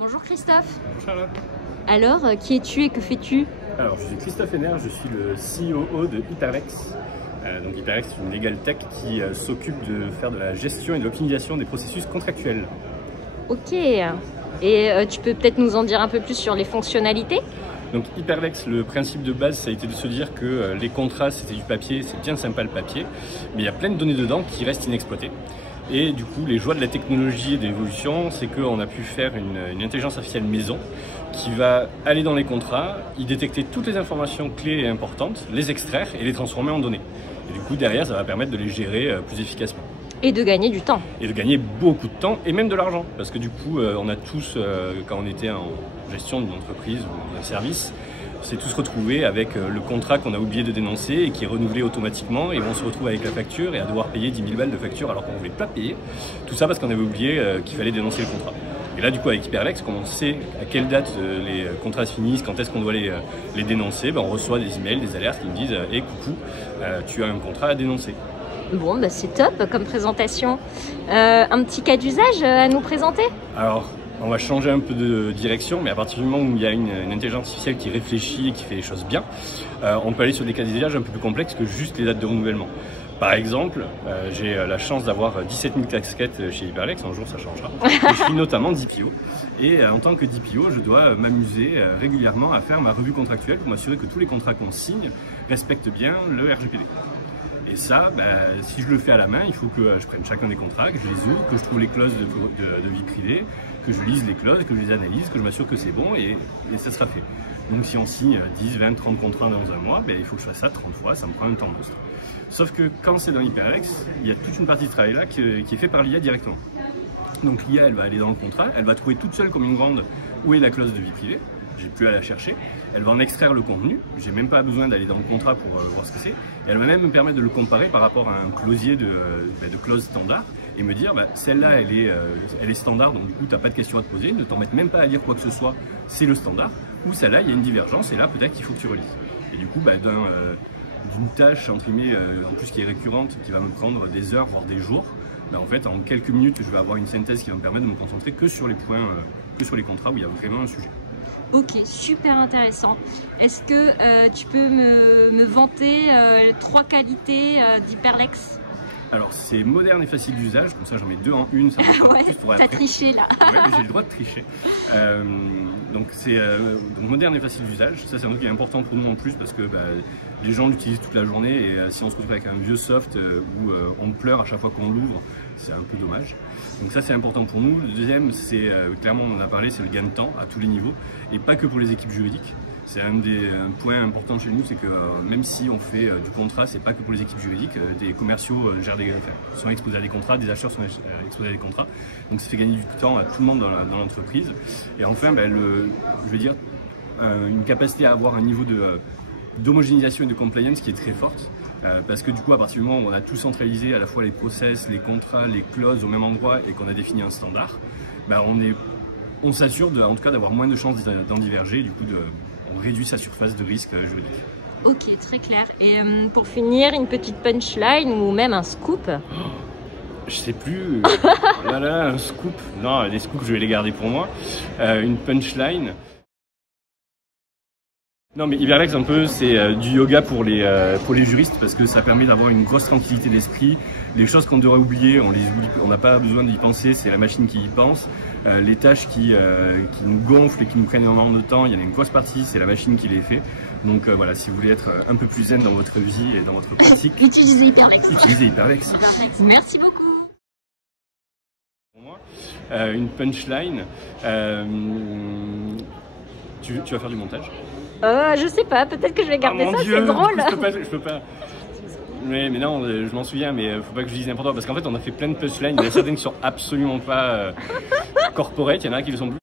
Bonjour Christophe. Bonjour Charlotte. Alors, qui es-tu et que fais-tu? Alors, je suis Christophe Henner, je suis le COO de Hyperlex. Donc Hyperlex, c'est une legal tech qui s'occupe de faire de la gestion et de l'optimisation des processus contractuels. Ok. Et tu peux peut-être nous en dire un peu plus sur les fonctionnalités? Donc Hyperlex, le principe de base, ça a été de se dire que les contrats, c'était du papier, c'est bien sympa le papier, mais il y a plein de données dedans qui restent inexploitées. Et du coup, les joies de la technologie et de l'évolution, c'est qu'on a pu faire une intelligence artificielle maison qui va aller dans les contrats, y détecter toutes les informations clés et importantes, les extraire et les transformer en données. Et du coup, derrière, ça va permettre de les gérer plus efficacement. Et de gagner du temps. Et de gagner beaucoup de temps et même de l'argent. Parce que du coup, on a tous, quand on était en gestion d'une entreprise ou d'un service, on s'est tous retrouvés avec le contrat qu'on a oublié de dénoncer et qui est renouvelé automatiquement, et on se retrouve avec la facture et à devoir payer 10 000 balles de facture alors qu'on ne voulait pas payer. Tout ça parce qu'on avait oublié qu'il fallait dénoncer le contrat. Et là, du coup, avec Hyperlex, comme on sait à quelle date les contrats se finissent, quand est-ce qu'on doit les dénoncer, on reçoit des emails, des alertes qui nous disent « Hey, coucou, tu as un contrat à dénoncer ». Bon, bah c'est top comme présentation. Un petit cas d'usage à nous présenter? Alors, on va changer un peu de direction, mais à partir du moment où il y a une intelligence artificielle qui réfléchit et qui fait les choses bien, on peut aller sur des cas d'usage un peu plus complexes que juste les dates de renouvellement. Par exemple, j'ai la chance d'avoir 17 000 casquettes chez Hyperlex, un jour ça changera. Je suis notamment DPO, et en tant que DPO, je dois m'amuser régulièrement à faire ma revue contractuelle pour m'assurer que tous les contrats qu'on signe respectent bien le RGPD. Et ça, si je le fais à la main, il faut que je prenne chacun des contrats, que je les ouvre, que je trouve les clauses de vie privée, que je lise les clauses, que je les analyse, que je m'assure que c'est bon, et ça sera fait. Donc si on signe 10, 20, 30 contrats dans un mois, il faut que je fasse ça 30 fois, ça me prend un temps monstre. Sauf que quand c'est dans Hyperlex, il y a toute une partie de travail là qui est fait par l'IA directement. Donc l'IA, elle va aller dans le contrat, elle va trouver toute seule comme une grande où est la clause de vie privée. J'ai plus à la chercher, elle va en extraire le contenu, j'ai même pas besoin d'aller dans le contrat pour voir ce que c'est, elle va même me permettre de le comparer par rapport à un closier de clause standard et me dire celle-là elle est standard, donc du coup tu n'as pas de questions à te poser, ne t'embête même pas à lire quoi que ce soit, c'est le standard, ou celle-là il y a une divergence et là peut-être qu'il faut que tu relises. Et du coup d'une tâche entre guillemets, en plus qui est récurrente, qui va me prendre des heures voire des jours, en fait en quelques minutes je vais avoir une synthèse qui va me permettre de me concentrer que sur les points, que sur les contrats où il y a vraiment un sujet. Ok, super intéressant. Est-ce que tu peux me vanter 3 qualités d'Hyperlex? Alors c'est moderne et facile d'usage, comme ça j'en mets 2 en une, ça me ouais, plus pour t'as triché là. Ouais, mais j'ai le droit de tricher. Donc c'est moderne et facile d'usage, ça c'est un truc qui est important pour nous en plus parce que les gens l'utilisent toute la journée et si on se retrouve avec un vieux soft où on pleure à chaque fois qu'on l'ouvre, c'est un peu dommage. Donc ça c'est important pour nous. Le deuxième, c'est clairement on en a parlé, c'est le gain de temps à tous les niveaux et pas que pour les équipes juridiques. C'est un point important chez nous, c'est que même si on fait du contrat, c'est pas que pour les équipes juridiques, des commerciaux sont exposés à des contrats, des acheteurs sont exposés à des contrats, donc ça fait gagner du temps à tout le monde dans l'entreprise. Et enfin, je veux dire, une capacité à avoir un niveau d'homogénéisation et de compliance qui est très forte, parce que du coup, à partir du moment où on a tout centralisé, à la fois les process, les contrats, les clauses au même endroit et qu'on a défini un standard, on s'assure en tout cas d'avoir moins de chances d'en diverger, du coup on réduit sa surface de risque juridique. Ok, très clair. Et pour finir, une petite punchline ou même un scoop? Je sais plus. Voilà, un scoop. Non, les scoops, je vais les garder pour moi. Une punchline. Non, mais Hyperlex, un peu, c'est du yoga pour les juristes parce que ça permet d'avoir une grosse tranquillité d'esprit. Les choses qu'on devrait oublier, on les oublie, on n'a pas besoin d'y penser, c'est la machine qui y pense. Les tâches qui nous gonflent et qui nous prennent énormément de temps, il y en a une grosse partie, c'est la machine qui les fait. Donc voilà, si vous voulez être un peu plus zen dans votre vie et dans votre pratique, utilisez Hyperlex. Utilisez Hyperlex. Merci beaucoup. Pour moi, une punchline. Tu vas faire du montage? Je sais pas, peut-être que je vais garder ça, c'est drôle. Je peux pas. Mais non, je m'en souviens, mais faut pas que je dise n'importe quoi parce qu'en fait on a fait plein de punchlines, il y en a certaines qui sont absolument pas corporate, il y en a qui le sont plus.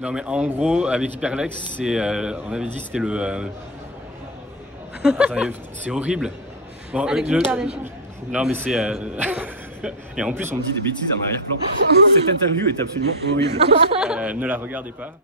Non mais en gros avec Hyperlex, on avait dit c'était le. Attendez, c'est horrible. Bon, non mais c'est. Et en plus on me dit des bêtises en arrière-plan. Cette interview est absolument horrible. Ne la regardez pas.